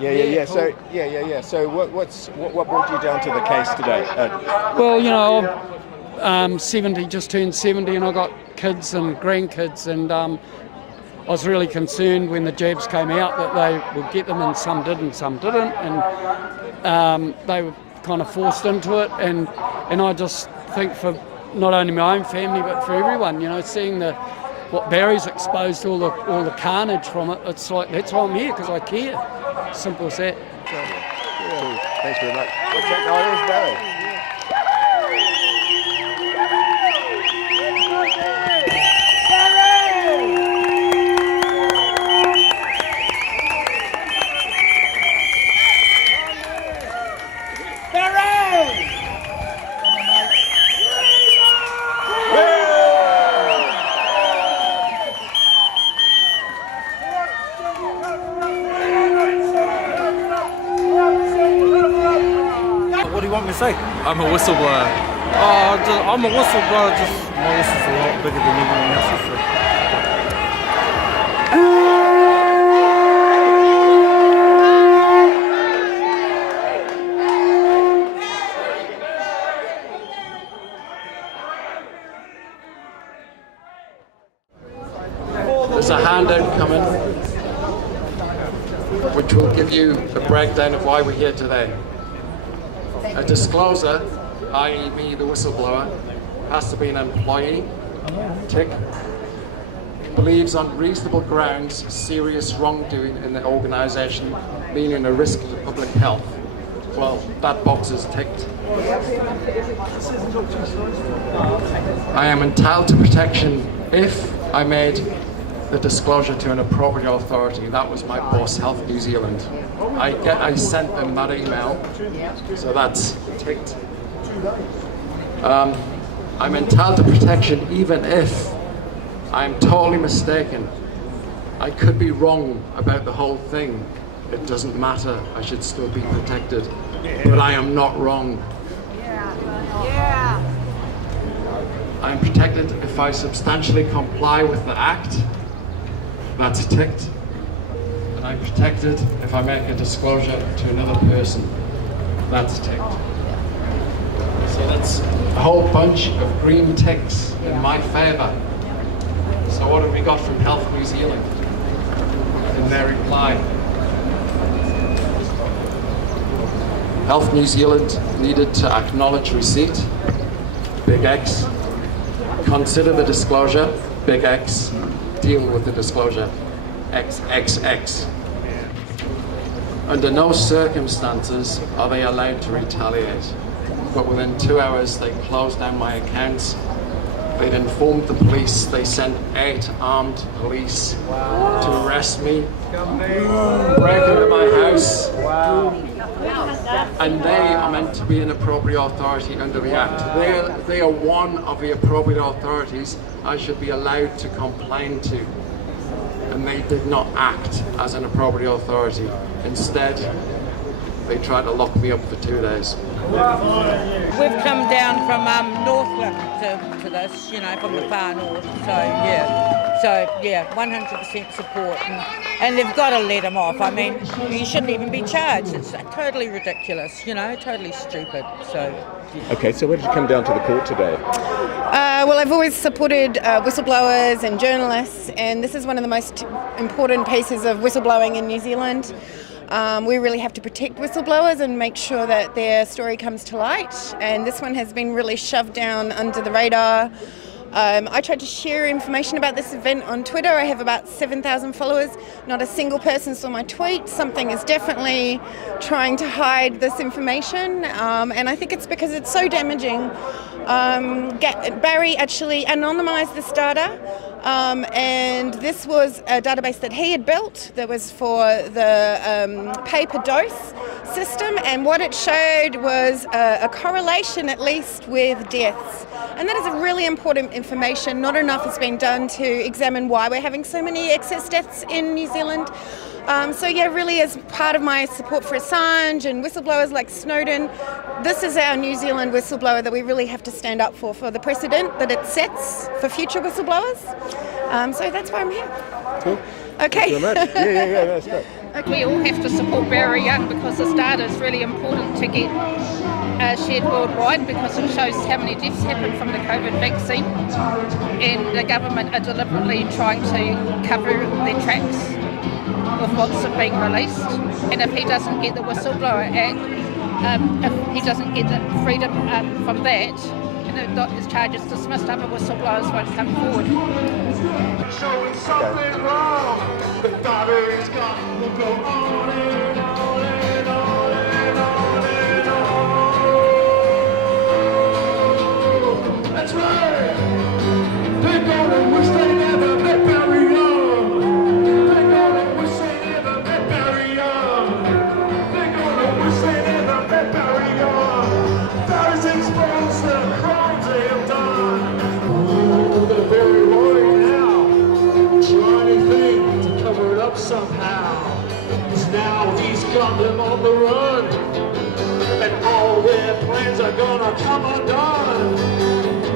Yeah. So what brought you down to the case today? Well, I'm 70, just turned 70, and I got kids and grandkids, and I was really concerned when the jabs came out that they would get them, and some did and some didn't, and they were kind of forced into it, and I just think for not only my own family but for everyone, seeing what Barry's exposed, all the carnage from it, it's like that's why I'm here, because I care. Simple as that. So, cool. Thanks very much. What's that? Oh, there's Barry. What do you want me to say? I'm a whistleblower. I'm a whistleblower, just my whistle's a lot bigger than everyone else's. There's a handout coming which will give you a breakdown of why we're here today. A disclosure, i.e. me, the whistleblower, has to be an employee, tick, believes on reasonable grounds serious wrongdoing in the organisation, meaning a risk to public health. Well, that box is ticked. I am entitled to protection if I made the disclosure to an appropriate authority. That was my boss, Health New Zealand. I sent them that email, so that's ticked. I'm entitled to protection even if I'm totally mistaken. I could be wrong about the whole thing. It doesn't matter. I should still be protected. But I am not wrong. I'm protected if I substantially comply with the Act. That's ticked. And I'm protected if I make a disclosure to another person. That's ticked. So that's a whole bunch of green ticks in my favour. So what have we got from Health New Zealand in their reply? Health New Zealand needed to acknowledge receipt, big X, consider the disclosure, big X, deal with the disclosure, XXX. Under no circumstances are they allowed to retaliate, but within 2 hours they closed down my accounts. They'd informed the police. They sent 8 armed police to arrest me, break into my house, and they are meant to be an appropriate authority under the Act. They are one of the appropriate authorities I should be allowed to complain to, and they did not act as an appropriate authority. Instead, they tried to lock me up for 2 days. We've come down from Northland to this, from the far north. So yeah, 100% support, and they've got to let him off. I mean, he shouldn't even be charged. It's totally ridiculous, totally stupid. So. Okay, so where did you come down to the court today? Well, I've always supported whistleblowers and journalists, and this is one of the most important pieces of whistleblowing in New Zealand. We really have to protect whistleblowers and make sure that their story comes to light, and this one has been really shoved down under the radar. I tried to share information about this event on Twitter. I have about 7,000 followers. Not a single person saw my tweet. Something is definitely trying to hide this information, and I think it's because it's so damaging. Barry actually anonymized this data, and this was a database that he had built that was for the pay-per-dose system, and what it showed was a correlation, at least, with deaths. And that is a really important information. Not enough has been done to examine why we're having so many excess deaths in New Zealand. So yeah, really as part of my support for Assange and whistleblowers like Snowden, this is our New Zealand whistleblower that we really have to stand up for the precedent that it sets for future whistleblowers. So that's why I'm here. Cool. Okay. Thank you very much. Yeah, that's great. We all have to support Barry Young because this data is really important to get shared worldwide because it shows how many deaths happen from the COVID vaccine, and the government are deliberately trying to cover their tracks with what's being released. And if he doesn't get the Whistleblower Act, if he doesn't get the freedom from that, and his charges dismissed, other whistleblowers won't come forward. Showing something wrong, the data is gone, will go on and on and on and on and on. That's right. They're gonna wish they never met Barry Young. They're gonna wish they never met Barry Young. They're gonna wish they never met Barry Young. Barry's exposed the crimes they have done. Oh, they're very worried now. Try anything to cover it up somehow. 'Cause now he's got them on the run, and all their plans are gonna come undone.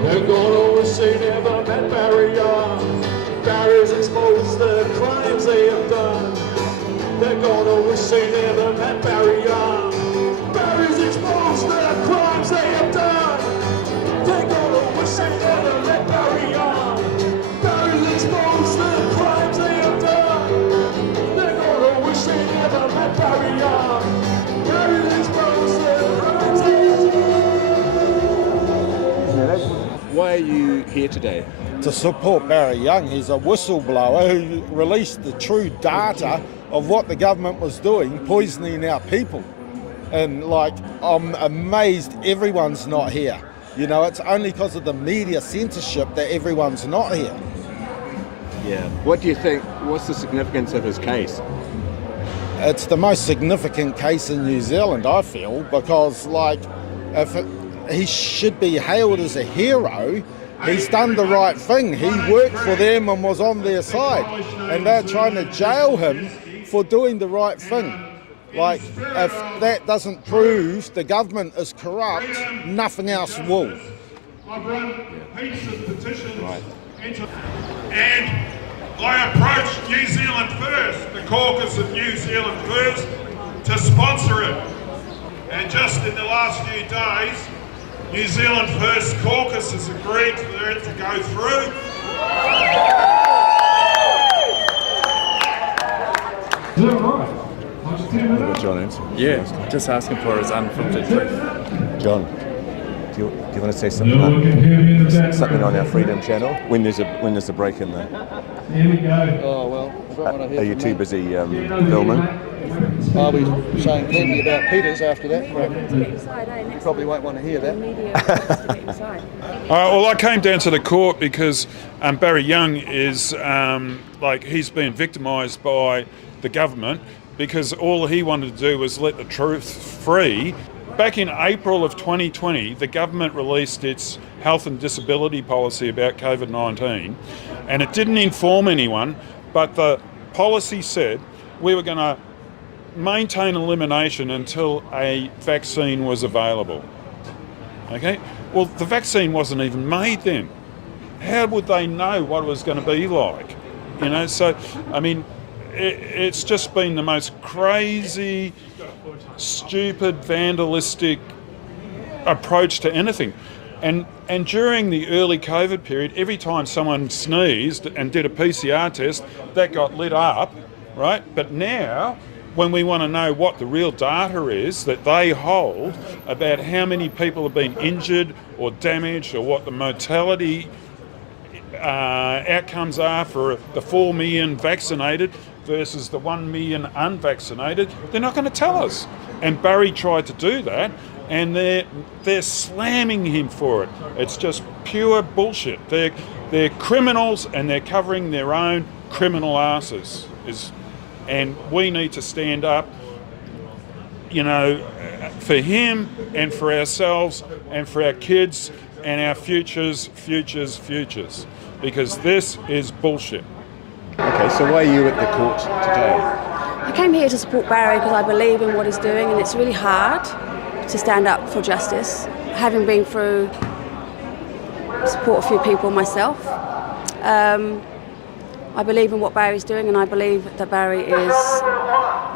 They're gonna wish they never met Barry Young. Barry's exposed the crimes they have done. They're gonna wish they never met Barry Young. Barry's exposed the crimes they have done. They're gonna wish they never met Barry Young. Barry's exposed the crimes they have done. They're gonna wish they never met Barry Young. Barry's exposed the crimes they have done. Why are you here today? To support Barry Young. He's a whistleblower who released the true data of what the government was doing, poisoning our people. And I'm amazed everyone's not here. You know, it's only because of the media censorship that everyone's not here. Yeah. What do you think? What's the significance of his case? It's the most significant case in New Zealand, I feel, because he should be hailed as a hero. He's done the right thing. He worked for them and was on their side. And they're trying to jail him for doing the right thing. If that doesn't prove the government is corrupt, nothing else will. Right. And I approached New Zealand First, the caucus of New Zealand First, to sponsor it. And just in the last few days, New Zealand First caucus has agreed for it to go through. Is that right? John answer. Yeah, just asking for his unfiltered truth. John, do you want to say something on our Freedom channel when there's a break in there? Here we go. Oh well, I don't want to hear. Are you too busy filming? I'll be saying plenty about Peters after that. You probably won't want to hear that. Well, I came down to the court because Barry Young is he's been victimised by the government because all he wanted to do was let the truth free. Back in April of 2020, the government released its health and disability policy about COVID-19, and it didn't inform anyone, but the policy said we were going to maintain elimination until a vaccine was available. Okay? Well, the vaccine wasn't even made then. How would they know what it was going to be like? You know, so, I mean, it's just been the most crazy, stupid, vandalistic approach to anything. And during the early COVID period, every time someone sneezed and did a PCR test, that got lit up, right? But now, when we want to know what the real data is that they hold about how many people have been injured or damaged or what the mortality outcomes are for the 4 million vaccinated versus the 1 million unvaccinated, they're not going to tell us. And Barry tried to do that, and they're slamming him for it. It's just pure bullshit. They're criminals, and they're covering their own criminal asses. And we need to stand up, you know, for him and for ourselves and for our kids and our futures, because this is bullshit. Okay, so why are you at the court today? I came here to support Barry because I believe in what he's doing, and it's really hard to stand up for justice, having been through support a few people myself. I believe in what Barry's doing, and I believe that Barry is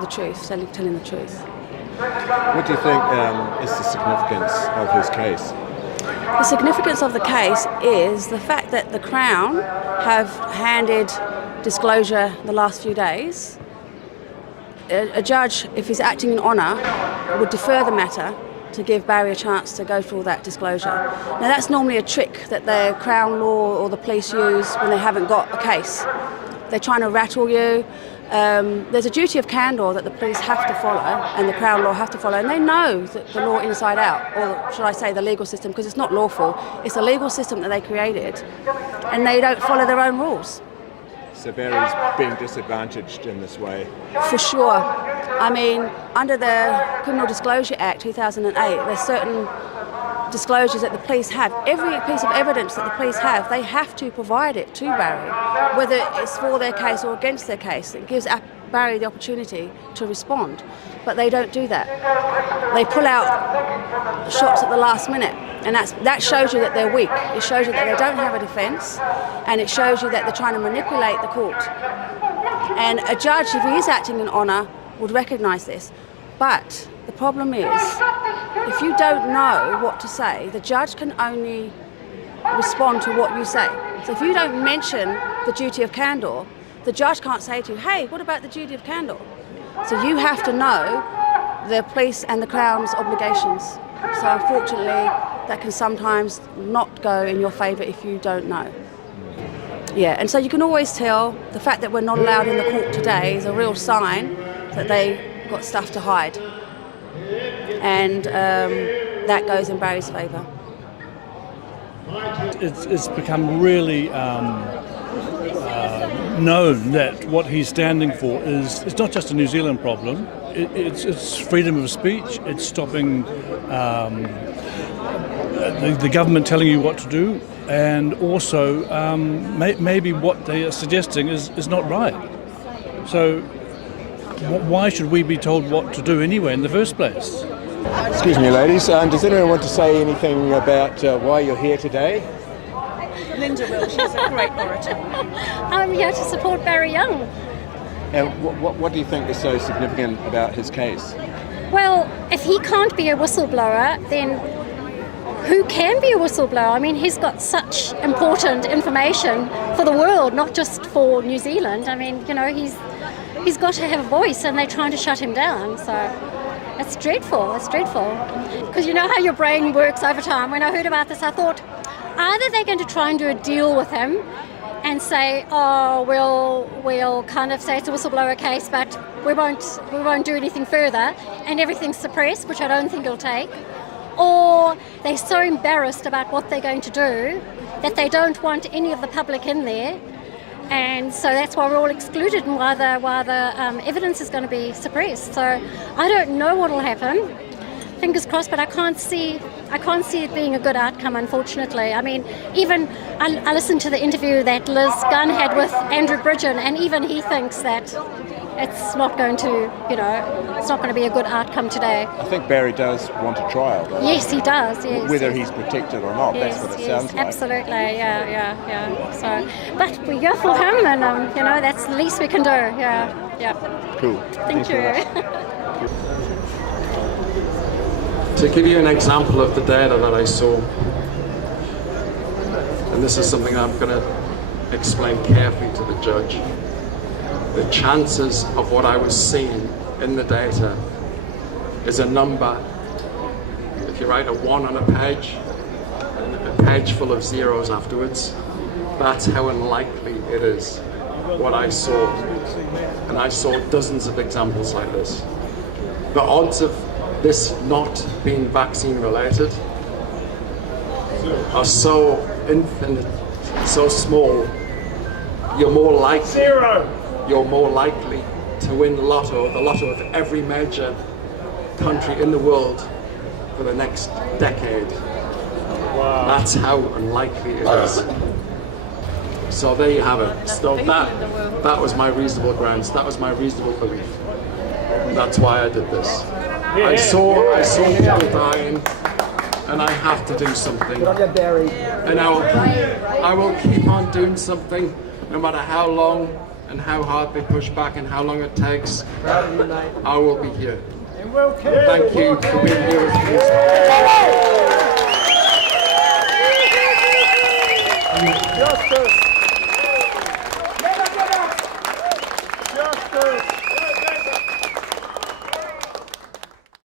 the truth, telling the truth. What do you think is the significance of his case? The significance of the case is the fact that the Crown have handed disclosure the last few days. A judge, if he's acting in honour, would defer the matter to give Barry a chance to go through all that disclosure. Now that's normally a trick that the Crown Law or the police use when they haven't got a case. They're trying to rattle you. There's a duty of candour that the police have to follow and the Crown Law have to follow, and they know the law inside out, or should I say the legal system, because it's not lawful, it's a legal system that they created, and they don't follow their own rules. So Barry's being disadvantaged in this way? For sure. I mean, under the Criminal Disclosure Act 2008, there's certain disclosures that the police have. Every piece of evidence that the police have, they have to provide it to Barry, whether it's for their case or against their case. It gives Barry the opportunity to respond, but they don't do that. They pull out shots at the last minute, and that shows you that they're weak. It shows you that they don't have a defence, and it shows you that they're trying to manipulate the court. And a judge, if he is acting in honour, would recognise this. But the problem is, if you don't know what to say, the judge can only respond to what you say. So if you don't mention the duty of candour, the judge can't say to you, hey, what about the duty of candour? So you have to know the police and the Crown's obligations. So unfortunately, that can sometimes not go in your favour if you don't know. Yeah, and so you can always tell the fact that we're not allowed in the court today is a real sign that they got stuff to hide. And that goes in Barry's favour. It's become really known that what he's standing for it's not just a New Zealand problem. It's freedom of speech. It's stopping the government telling you what to do, and also maybe what they are suggesting is not right. So why should we be told what to do anyway in the first place? Excuse me, ladies. Does anyone want to say anything about why you're here today? Linda will. She's a great orator. I'm here to support Barry Young. And what do you think is so significant about his case? Well, if he can't be a whistleblower, then who can be a whistleblower? I mean, he's got such important information for the world, not just for New Zealand. I mean, you know, he's got to have a voice, and they're trying to shut him down. So it's dreadful. It's dreadful. Because you know how your brain works over time. When I heard about this, I thought either they're going to try and do a deal with him and say, oh, we'll kind of say it's a whistleblower case, but we won't do anything further, and everything's suppressed, which I don't think it'll take. Or they're so embarrassed about what they're going to do that they don't want any of the public in there, and so that's why we're all excluded and why the evidence is going to be suppressed. So I don't know what will happen. Fingers crossed, but I can't see it being a good outcome, unfortunately. I mean, even I listened to the interview that Liz Gunn had with Andrew Bridgen, and even he thinks that it's not going to, it's not going to be a good outcome today. I think Barry does want a trial. Yes, he does. Yes, whether he's protected or not, yes, that's what it sounds like. Absolutely, yeah. So, but we're here for him, and that's the least we can do. Yeah. Cool. Thank you. To give you an example of the data that I saw, and this is something I'm going to explain carefully to the judge, the chances of what I was seeing in the data is a number. If you write a 1 on a page and a page full of zeros afterwards, that's how unlikely it is what I saw. And I saw dozens of examples like this. The odds of this not being vaccine related are so infinite, so small. You're more likely to win the lotto of every major country in the world for the next decade. Wow. That's how unlikely it is. So there you have it. So that was my reasonable grounds. That was my reasonable belief. That's why I did this. I saw people dying, and I have to do something. And I will keep on doing something, no matter how long and how hard they push back and how long it takes, I will be here. Thank you for being here with me. Justice! Justice!